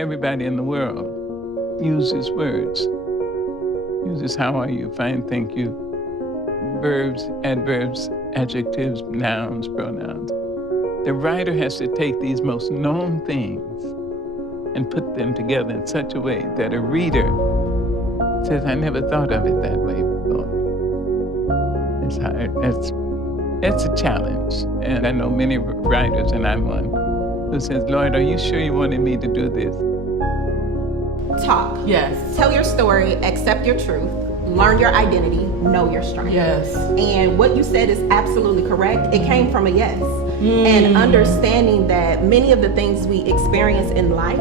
everybody in the world uses words. Uses how are you, fine, thank you, verbs, adverbs, adjectives, nouns, pronouns. The writer has to take these most known things and put them together in such a way that a reader says, I never thought of it that way before. It's hard. It's a challenge. And I know many writers, and I'm one, who says, Lord, are you sure you wanted me to do this? Talk. Yes. Tell your story, accept your truth, learn your identity, know your strength. Yes. And what you said is absolutely correct. It came from a yes. And understanding that many of the things we experience in life,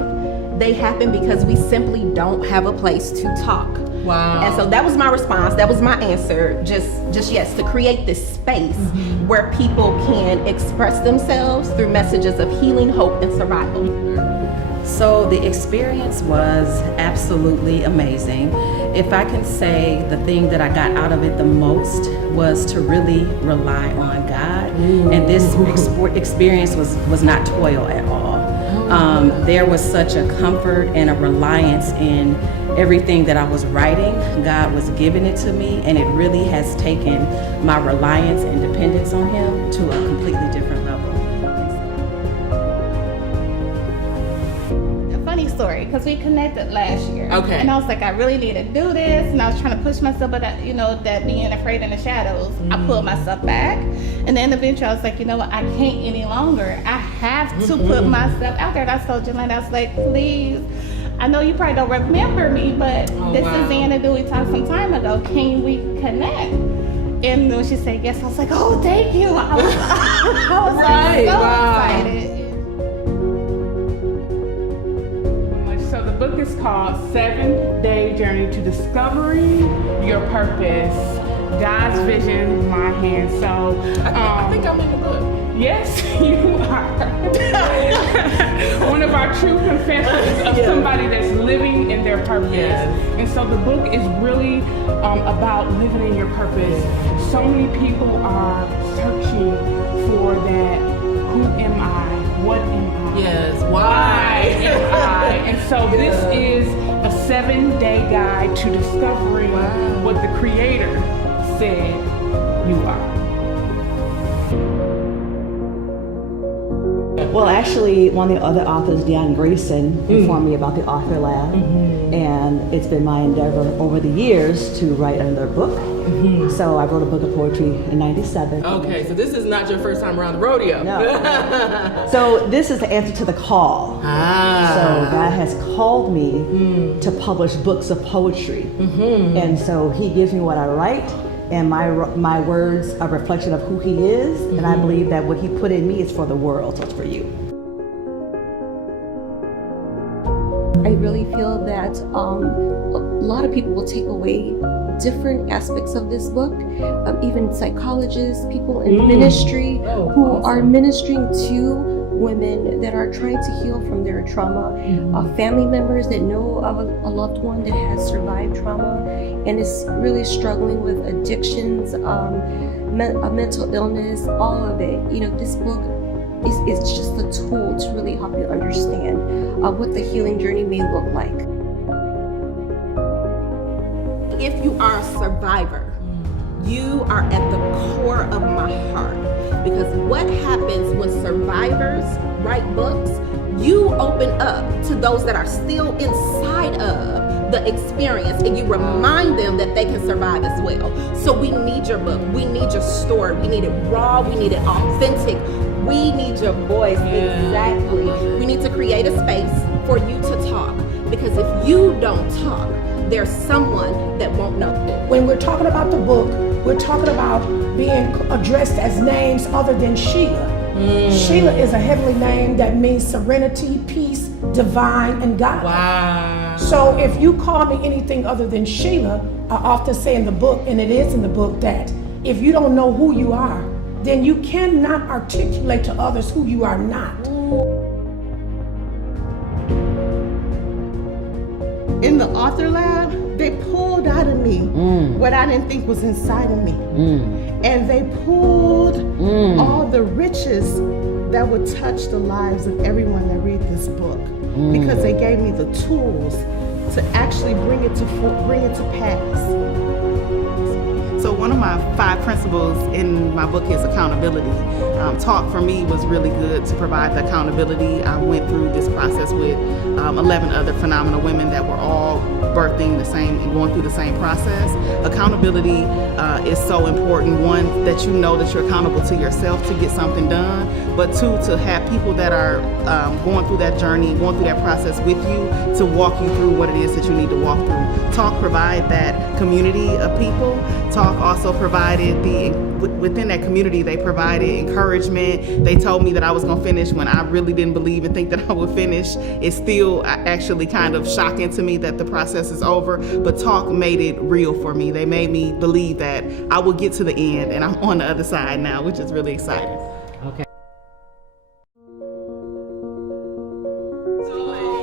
they happen because we simply don't have a place to talk. Wow. And so that was my response. That was my answer. Just yes, to create this space where people can express themselves through messages of healing, hope, and survival. So the experience was absolutely amazing. If I can say the thing that I got out of it the most was to really rely on God. And this experience was not toil at all. There was such a comfort and a reliance in everything that I was writing. God was giving it to me, and it really has taken my reliance and dependence on Him to a completely different level. Story because we connected last year. Okay. And I was like, I really need to do this, and I was trying to push myself, but that, that being afraid in the shadows, I pulled myself back. And then eventually I was like, you know what, I can't any longer. I have to put myself out there. And I told Jelena, I was like, please, I know you probably don't remember me, but this is Xanadu. We talked some time ago. Can we connect? And when she said yes, I was like, oh, thank you. I was like, so excited. So the book is called 7-Day Journey to Discovering Your Purpose, God's Vision, My Hand. So I think I'm in the book. Yes, you are. One of our true confessions of somebody that's living in their purpose. Yes. And so the book is really about living in your purpose. So many people are searching for that, who am I? What am I? Yes, why am I? And so this is a 7-day guide to discovering what the Creator said you are. Well, actually, one of the other authors, Deon Grayson, informed me about the Author Lab, and it's been my endeavor over the years to write another book. So I wrote a book of poetry in '97. Okay, so this is not your first time around the rodeo. No. So this is the answer to the call. So God has called me to publish books of poetry. And so He gives me what I write, and my words are a reflection of who He is, and I believe that what He put in me is for the world, so it's for you. I really feel that a lot of people will take away different aspects of this book, even psychologists, people in ministry who are ministering to women that are trying to heal from their trauma, family members that know of a loved one that has survived trauma and is really struggling with addictions, mental illness, all of it. This book is just a tool to really help you understand what the healing journey may look like. If you are a survivor, you are at the core of my heart. Because what happens when survivors write books, you open up to those that are still inside of the experience, and you remind them that they can survive as well. So we need your book, we need your story, we need it raw, we need it authentic, we need your voice. Exactly. We need to create a space for you to talk, because if you don't talk, there's someone that won't know. When we're talking about the book, we're talking about being addressed as names other than Sheila. Sheila is a heavenly name that means serenity, peace, divine, and God. Wow. So if you call me anything other than Sheila, I often say in the book, and it is in the book, that if you don't know who you are, then you cannot articulate to others who you are not. In the Author Lab, they pulled out of me what I didn't think was inside of me. And they pulled all the riches that would touch the lives of everyone that read this book. because they gave me the tools to actually bring it to pass. So one of my 5 principles in my book is accountability. Talk for me was really good to provide the accountability. I went through this process with 11 other phenomenal women that were all birthing the same and going through the same process. Accountability is so important. One, that you know that you're accountable to yourself to get something done, but 2, to have people that are going through that journey, going through that process with you to walk you through what it is that you need to walk through. Talk provide that community of people. Talk also provided within that community, they provided encouragement. They told me that I was gonna finish when I really didn't believe and think that I would finish. It's still actually kind of shocking to me that the process is over, but Talk made it real for me. They made me believe that I will get to the end, and I'm on the other side now, which is really exciting. Okay.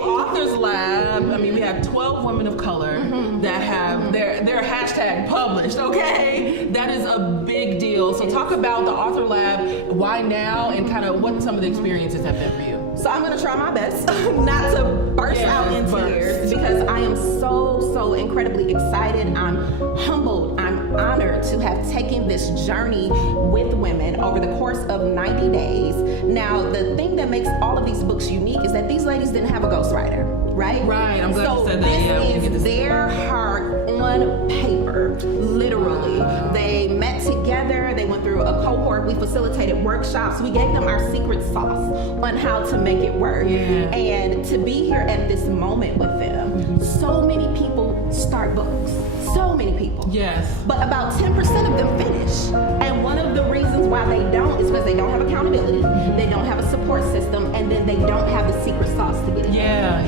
Authors Lab, I mean, we have 12 women of color that have their hashtag published, okay? That is a big deal. So talk about the Author Lab, why now, and kind of what some of the experiences have been for you. So I'm gonna try my best not to burst out in tears because I am so incredibly excited. I'm humbled, I'm honored to have taken this journey with women over the course of 90 days. Now, the thing that makes all of these books unique is that these ladies didn't have a ghostwriter, right? Right, I'm glad so you said that. This is their heart on paper, literally. They met together, they went through a cohort, we facilitated workshops, we gave them our secret sauce on how to make it work. And to be here at this moment with them, so many people start books. So many people. Yes. But about 10% of them finish. And one of the reasons why they don't is because they don't have accountability, they don't have a support system, and then they don't have the secret sauce to get it. Yeah.